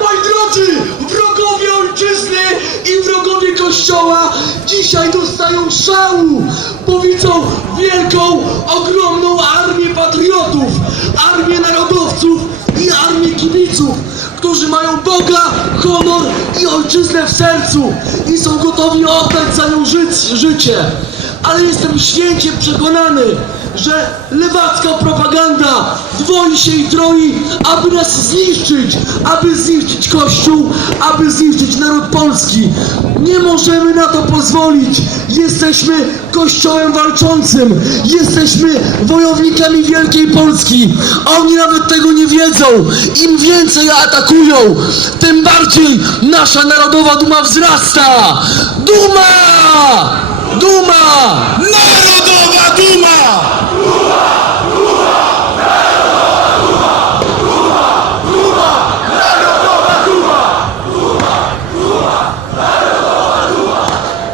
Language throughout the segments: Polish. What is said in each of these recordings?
Moi drodzy, wrogowie ojczyzny i wrogowie kościoła dzisiaj dostają szału, bo widzą wielką, ogromną armię patriotów, armię narodowców i armię kibiców, którzy mają Boga, honor i ojczyznę w sercu i są gotowi oddać za nią życie. Ale jestem święcie przekonany, że lewacka propaganda dwoi się i troi, aby nas zniszczyć, aby zniszczyć Kościół, aby zniszczyć naród polski. Nie możemy na to pozwolić. Jesteśmy Kościołem walczącym, jesteśmy wojownikami Wielkiej Polski. Oni nawet tego nie wiedzą. Im więcej atakują, tym bardziej nasza narodowa duma wzrasta. Duma! Duma! Narodowa Duma!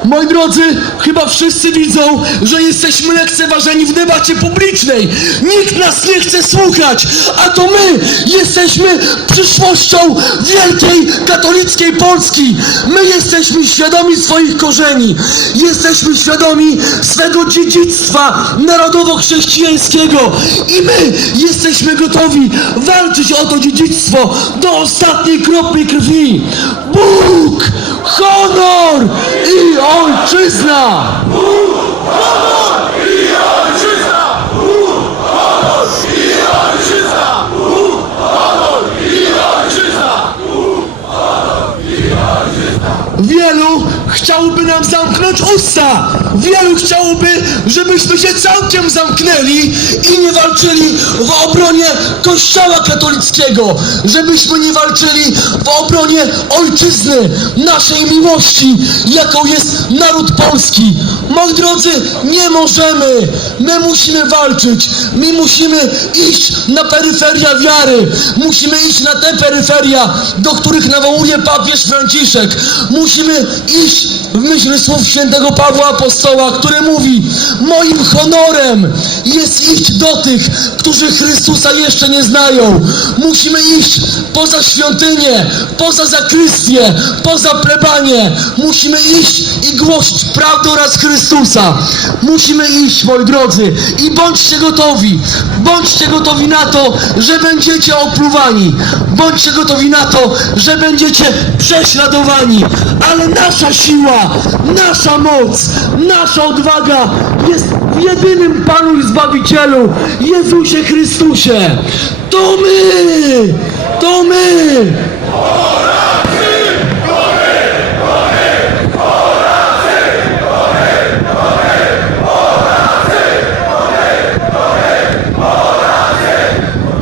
Moi drodzy, wszyscy widzą, że jesteśmy lekceważeni w debacie publicznej. Nikt nas nie chce słuchać, a to my jesteśmy przyszłością wielkiej katolickiej Polski. My jesteśmy świadomi swoich korzeni. Jesteśmy świadomi swego dziedzictwa narodowo-chrześcijańskiego i my jesteśmy gotowi walczyć o to dziedzictwo do ostatniej kropli krwi. Bóg, honor i ojczyzna! Wielu chciałoby nam zamknąć usta. Wielu chciałoby, żebyśmy się całkiem zamknęli i nie walczyli w obronie Kościoła katolickiego. Żebyśmy nie walczyli w obronie ojczyzny, naszej miłości, jaką jest naród polski. Moi drodzy, nie możemy. My musimy walczyć. My musimy iść na peryferia wiary. Musimy iść na te peryferia, do których nawołuje papież Franciszek. Musimy iść w myśl słów świętego Pawła Apostoła, który mówi moim honorem jest iść do tych, którzy Chrystusa jeszcze nie znają. Musimy iść poza świątynię, poza zakrystię, poza plebanie. Musimy iść i głosić prawdę oraz Chrystusa. Musimy iść, moi drodzy, i bądźcie gotowi. Bądźcie gotowi na to, że będziecie opluwani. Bądźcie gotowi na to, że będziecie prześladowani. Ale nasza siła, nasza moc, nasza odwaga jest w jedynym Panu i Zbawicielu, Jezusie Chrystusie. To my! To my!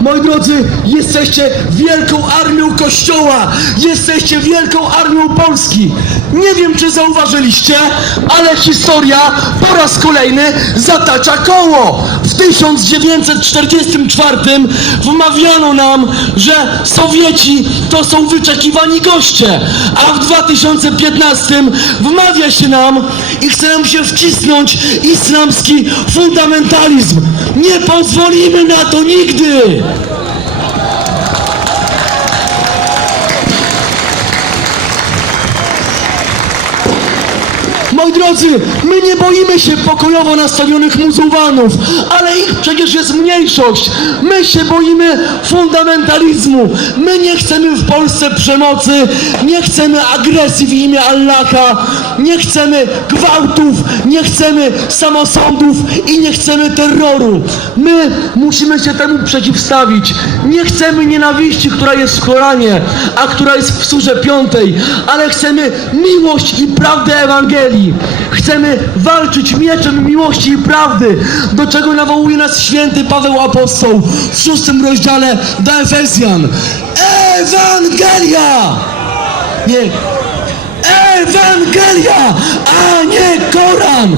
Moi drodzy, jesteście wielką armią Kościoła, jesteście wielką armią Polski. Nie wiem, czy zauważyliście, ale historia po raz kolejny zatacza koło. W 1944 wmawiano nam, że Sowieci to są wyczekiwani goście, a w 2015 wmawia się nam i chce nam się wcisnąć islamski fundamentalizm. Nie pozwolimy na to nigdy! Moi drodzy, my nie boimy się pokojowo nastawionych muzułmanów, ale ich przecież jest mniejszość. My się boimy fundamentalizmu. My nie chcemy w Polsce przemocy, nie chcemy agresji w imię Allaha, nie chcemy gwałtów, nie chcemy samosądów i nie chcemy terroru. My musimy się temu przeciwstawić. Nie chcemy nienawiści, która jest w Koranie, a która jest w Surze Piątej, ale chcemy miłość i prawdę Ewangelii. Chcemy walczyć mieczem miłości i prawdy, do czego nawołuje nas święty Paweł Apostoł w szóstym rozdziale do Efezjan. Ewangelia! Nie. Ewangelia, a nie Koran!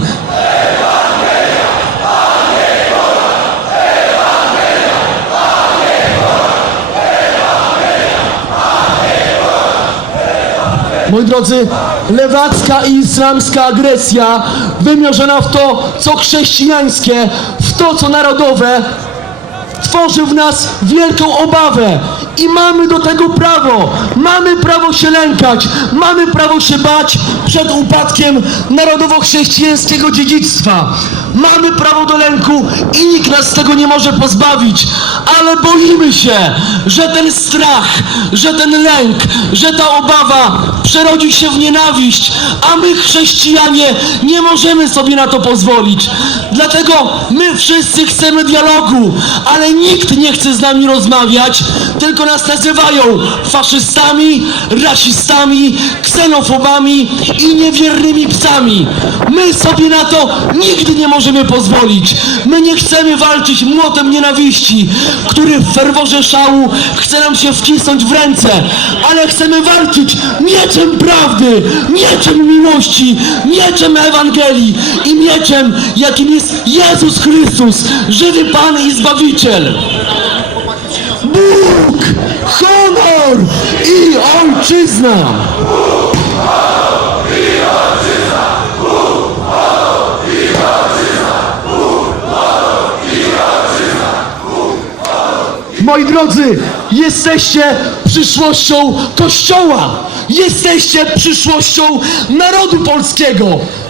Moi drodzy, lewacka i islamska agresja wymierzona w to, co chrześcijańskie, w to, co narodowe, tworzy w nas wielką obawę i mamy do tego prawo. Mamy prawo się lękać, mamy prawo się bać przed upadkiem narodowo-chrześcijańskiego dziedzictwa. Mamy prawo do lęku i nikt nas tego nie może pozbawić, ale boimy się, że ten strach, że ten lęk, że ta obawa przerodzi się w nienawiść, a my chrześcijanie nie możemy sobie na to pozwolić. Dlatego my wszyscy chcemy dialogu, ale nikt nie chce z nami rozmawiać, tylko nas nazywają faszystami, rasistami, ksenofobami i niewiernymi psami. My sobie na to nigdy nie możemy pozwolić. My nie chcemy walczyć młotem nienawiści, który w ferworze szału chce nam się wcisnąć w ręce, ale chcemy walczyć mieczem prawdy, mieczem miłości, mieczem Ewangelii i mieczem, jakim jest Jezus Chrystus, żywy Pan i Zbawiciel. Bóg, honor i ojczyzna! Moi drodzy, jesteście przyszłością Kościoła. Jesteście przyszłością narodu polskiego.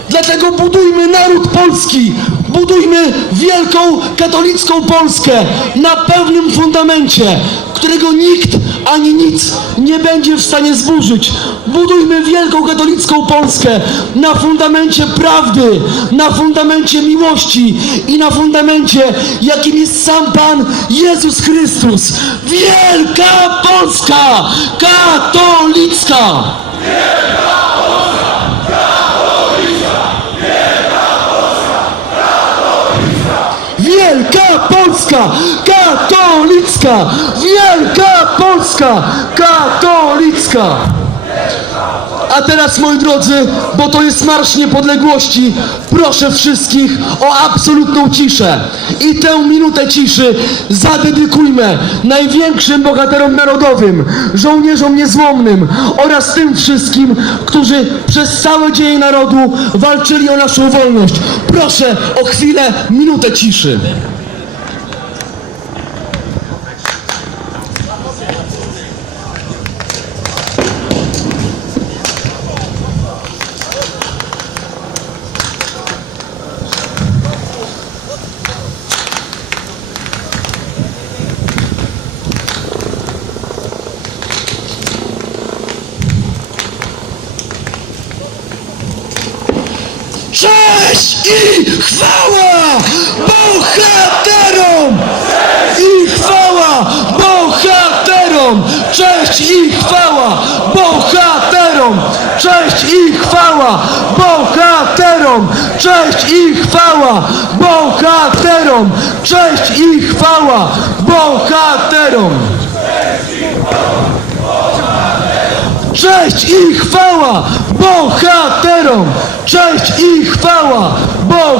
Dlatego budujmy naród polski. Budujmy wielką katolicką Polskę na pewnym fundamencie, którego nikt ani nic nie będzie w stanie zburzyć. Budujmy wielką katolicką Polskę na fundamencie prawdy, na fundamencie miłości i na fundamencie, jakim jest sam Pan Jezus Chrystus. Wielka Polska katolicka! Wielka Polska katolicka! Wielka Polska katolicka! A teraz moi drodzy, bo to jest Marsz Niepodległości, proszę wszystkich o absolutną ciszę. I tę minutę ciszy zadedykujmy największym bohaterom narodowym, żołnierzom niezłomnym oraz tym wszystkim, którzy przez całe dzieje narodu walczyli o naszą wolność. Proszę o chwilę, minutę ciszy. Cześć i chwała bohaterom! I chwała bohaterom! Cześć i chwała bohaterom! Cześć i chwała bohaterom! Cześć i chwała bohaterom! Cześć i chwała bohaterom! Cześć i chwała bohaterom! Cześć i chwała bohaterom!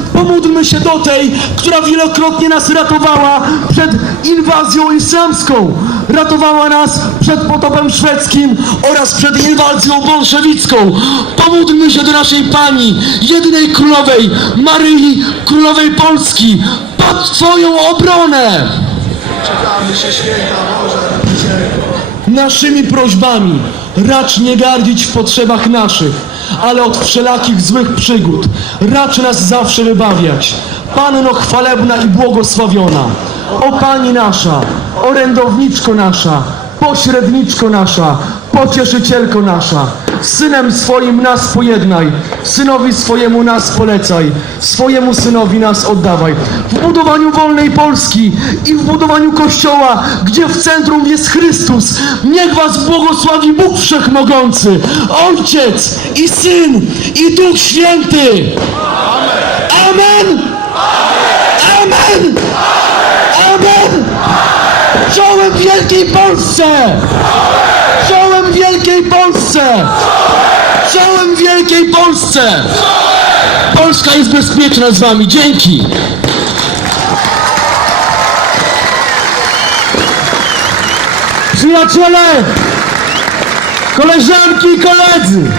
pomódlmy się do tej, która wielokrotnie nas ratowała przed inwazją islamską. Ratowała nas przed potopem szwedzkim oraz przed inwazją bolszewicką. Pomódlmy się do naszej Pani, jedynej królowej, Maryi, królowej Polski, pod Twoją obronę. Czekamy się święta Boże, Rodzicielko. Naszymi prośbami racz nie gardzić w potrzebach naszych, ale od wszelakich złych przygód racz nas zawsze wybawiać. Panno chwalebna i błogosławiona, o Pani nasza, orędowniczko nasza, pośredniczko nasza, pocieszycielko nasza, synem swoim nas pojednaj, synowi swojemu nas polecaj, swojemu synowi nas oddawaj. W budowaniu wolnej Polski i w budowaniu Kościoła, gdzie w centrum jest Chrystus, niech was błogosławi Bóg Wszechmogący, Ojciec i Syn i Duch Święty. Amen! Amen! Amen! Wielkiej Polsce! Czołem Wielkiej Polsce! Czołem Wielkiej Polsce! Polska jest bezpieczna z wami, dzięki! Przyjaciele! Koleżanki i koledzy!